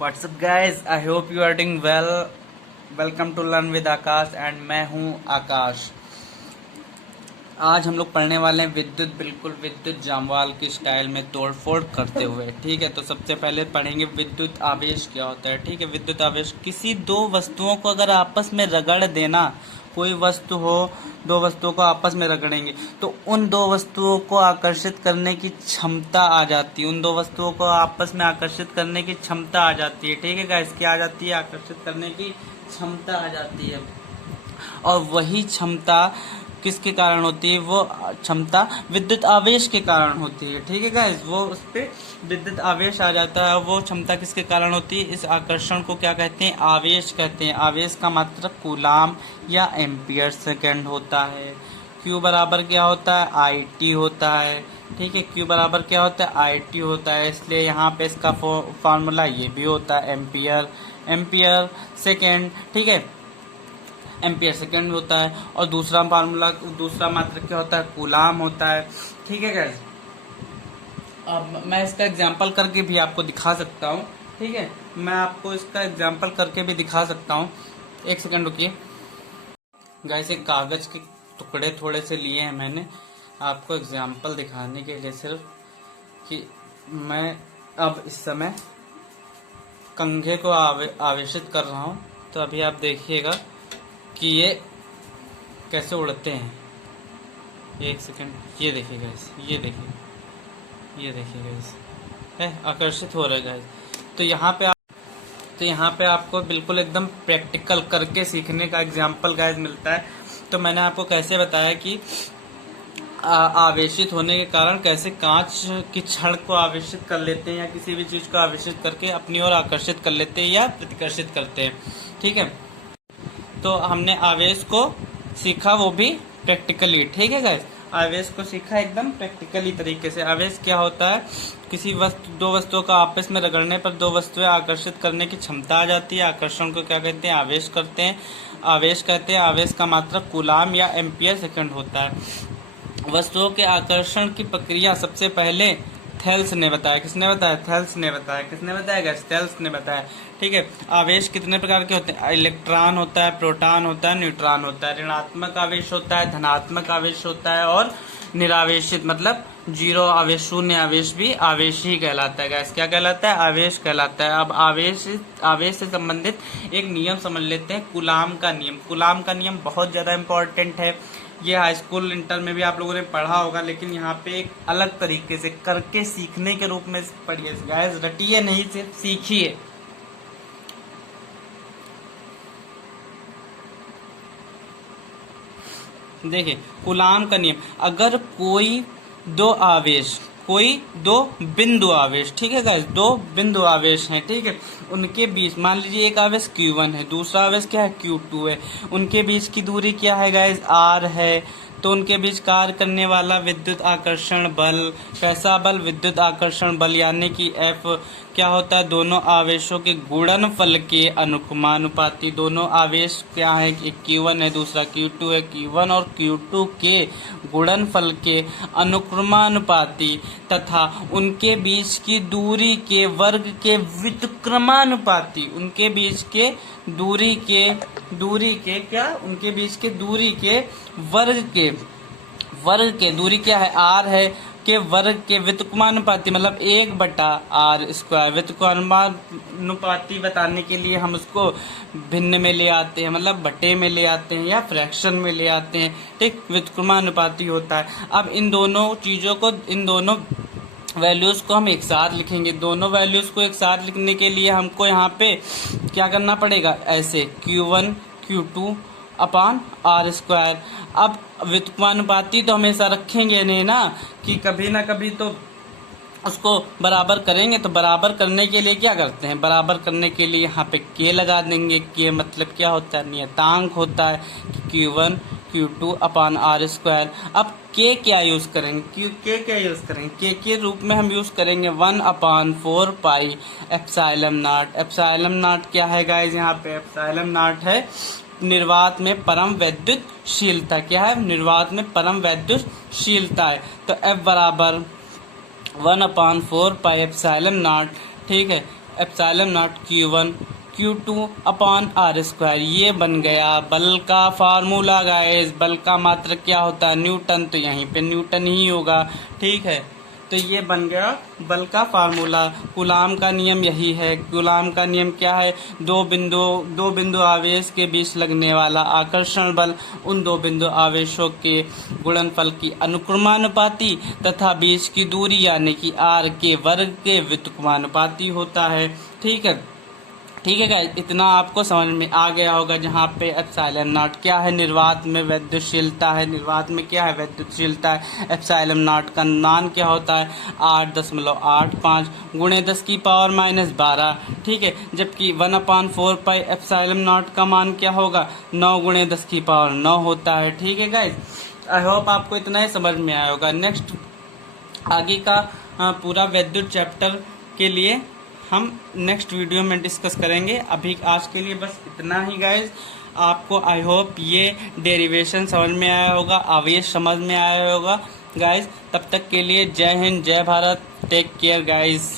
What's up guys? I hope you are doing well. Welcome to Learn with Akash and मैं हूँ आकाश। आज हम लोग पढ़ने वाले हैं बिल्कुल विद्युत जामवाल की स्टाइल में तोड़फोड़ करते हुए। ठीक है, तो सबसे पहले पढ़ेंगे विद्युत आवेश क्या होता है। ठीक है, विद्युत आवेश किसी दो वस्तुओं को अगर आपस में रगड़ देना, कोई वस्तु हो, दो वस्तुओं को आपस में रगड़ेंगे तो उन दो वस्तुओं को आकर्षित करने की क्षमता आ जाती है। उन दो वस्तुओं को आपस में आकर्षित करने की क्षमता आ जाती है। ठीक है गाइस, क्या आ जाती है? आकर्षित करने की क्षमता आ जाती है। और वही क्षमता किसके कारण होती है? वो क्षमता विद्युत आवेश के कारण होती है। ठीक है गाइस, वो उस पर विद्युत आवेश आ जाता है। वो क्षमता किसके कारण होती है? इस आकर्षण को क्या कहते हैं? आवेश कहते हैं। आवेश का मात्रक कूलाम या एम्पियर सेकेंड होता है। Q बराबर क्या होता है? IT होता है। ठीक है, Q बराबर क्या होता है? IT होता है। इसलिए यहाँ पे इसका फॉर्मूला ये भी होता है, एम्पियर सेकेंड। ठीक है, एम्पियर सेकेंड होता है। और दूसरा फार्मूला, दूसरा मात्रक क्या होता है? कूलाम होता है। ठीक है गाइस, अब मैं इसका एग्जांपल करके भी आपको दिखा सकता हूँ। ठीक है, मैं आपको इसका एग्जांपल करके भी दिखा सकता हूँ। एक सेकंड रुकिए गाइस, एक कागज के टुकड़े थोड़े से लिए हैं मैंने आपको एग्जांपल दिखाने के लिए, सिर्फ कि मैं अब इस समय कंघे को आवेशित कर रहा हूँ। तो अभी आप देखिएगा कि ये कैसे उड़ते हैं। एक सेकंड, ये देखिए गाइस, ये देखिए गाइस, है आकर्षित हो रहा है गाइस। तो यहाँ पे आपको बिल्कुल एकदम प्रैक्टिकल करके सीखने का एग्जांपल गाइस मिलता है। तो मैंने आपको कैसे बताया कि आवेशित होने के कारण कैसे कांच की छड़ को आवेशित कर लेते हैं या किसी भी चीज को आवेशित करके अपनी ओर आकर्षित कर लेते हैं या प्रतिकर्षित करते हैं। ठीक है, तो हमने आवेश को सीखा, वो भी प्रैक्टिकली। ठीक है गाइस, आवेश को सीखा एकदम प्रैक्टिकली तरीके से। आवेश क्या होता है? किसी दो वस्तुओं का आपस में रगड़ने पर दो वस्तुएं आकर्षित करने की क्षमता आ जाती है। आकर्षण को क्या कहते हैं? आवेश कहते हैं। आवेश का मात्रक कूलाम या एम्पियर सेकंड होता है। वस्तुओं के आकर्षण की प्रक्रिया सबसे पहले थेल्स ने बताया। किसने बताया? थेल्स ने बताया। किसने बताया गाइस? थेल्स ने बताया। ठीक है, आवेश कितने प्रकार के होते हैं? इलेक्ट्रॉन होता है, प्रोटॉन होता है, न्यूट्रॉन होता है। ऋणात्मक आवेश होता है, धनात्मक आवेश होता है, और निरावेशित मतलब जीरो आवेश, शून्य आवेश भी आवेश ही कहलाता है गाइस। क्या कहलाता है? आवेश कहलाता है। अब आवेश से संबंधित एक नियम समझ लेते हैं, कूलाम का नियम। कूलाम का नियम बहुत ज्यादा इंपॉर्टेंट है। ये हाई स्कूल इंटर में भी आप लोगों ने पढ़ा होगा, लेकिन यहाँ पे एक अलग तरीके से करके सीखने के रूप में पढ़िए गाइस, रटिए नहीं, सिर्फ सीखिए। देखिए कूलाम का नियम, अगर कोई दो बिंदु आवेश, ठीक है गाइस, दो बिंदु आवेश हैं, ठीक है, उनके बीच मान लीजिए एक आवेश Q1 है, दूसरा आवेश क्या है? Q2 है। उनके बीच की दूरी क्या है गाइस? R है। तो उनके बीच कार्य करने वाला विद्युत आकर्षण बल, कैसा बल? विद्युत आकर्षण बल, यानी कि F क्या होता है? दोनों आवेशों के गुणनफल के अनुक्रमानुपाती। दोनों आवेश क्या है? एक Q1 है, दूसरा Q2 है। Q1 और Q2 के गुणनफल के अनुक्रमानुपाती तथा उनके बीच की दूरी के वर्ग के व्युत्क्रमानुपाती। उनके बीच के दूरी के उनके बीच के दूरी के वर्ग के दूरी क्या है? R है, के वर्ग के व्युत्क्रमानुपाती, मतलब 1/r²। व्युत्क्रमानुपाती बताने के लिए हम उसको भिन्न में ले आते हैं, मतलब बटे में ले आते हैं या फ्रैक्शन में ले आते हैं। ठीक, व्युत्क्रमानुपाती होता है। अब इन दोनों वैल्यूज को हम एक साथ लिखेंगे। दोनों वैल्यूज को एक साथ लिखने के लिए हमको यहाँ पे क्या करना पड़ेगा? ऐसे Q1 Q2 अपॉन R²। अब व्युत्क्रमानुपाती तो हमेशा रखेंगे नहीं ना, कि कभी ना कभी तो उसको बराबर करेंगे। तो बराबर करने के लिए क्या करते हैं? बराबर करने के लिए यहाँ पे K लगा देंगे। K मतलब क्या होता है? नियतांक होता है, Q1 Q2 अपॉन R²। अब K क्या यूज करेंगे? K क्या यूज करेंगे? K के रूप में हम यूज करेंगे 1/4 pi epsilon not. Epsilon not क्या है गाइस? यहाँ पे एप्सिलॉन नॉट है निर्वात में परम वैद्युतशीलता। क्या है? निर्वात में परम वैद्युतशीलता है। तो F बराबर 1/4 पाई एप्सिलॉन नॉट, ठीक है, epsilon naught Q1 Q2 upon R square. ये बन गया बल का फार्मूला गाइस। बल का मात्रक क्या होता है? न्यूटन, तो यहीं पे न्यूटन ही होगा, ठीक है। तो ये बन गया बल का फार्मूला। कूलाम का नियम यही है। कूलाम का नियम क्या है? दो बिंदु आवेश के बीच लगने वाला आकर्षण बल उन दो बिंदु आवेशों के गुणनफल की अनुक्रमानुपाती तथा बीच की दूरी यानी कि r के वर्ग के व्युत्क्रमानुपाती होता है, ठीक है। ठीक है गाइस, इतना आपको समझ में आ गया होगा। जहाँ पे एप्सिलॉन नॉट क्या है? निर्वात में वैद्युतशीलता है। निर्वात में क्या है? वैद्युतशीलता है। एप्सिलॉन नॉट का मान क्या होता है? 8.85 गुणे 10⁻⁻12, ठीक है। जबकि 1/4 एप्सिलॉन नॉट का मान क्या होगा? 9 गुणे 10⁻9 होता है, ठीक है गाइस। आई होप आपको इतना ही समझ में आया होगा। नेक्स्ट आगे का पूरा वैद्युत चैप्टर के लिए हम नेक्स्ट वीडियो में डिस्कस करेंगे। अभी आज के लिए बस इतना ही गाइज। आपको आई होप ये डेरिवेशन समझ में आया होगा, आवेश समझ में आया होगा गाइज। तब तक के लिए जय हिंद, जय भारत, टेक केयर गाइज।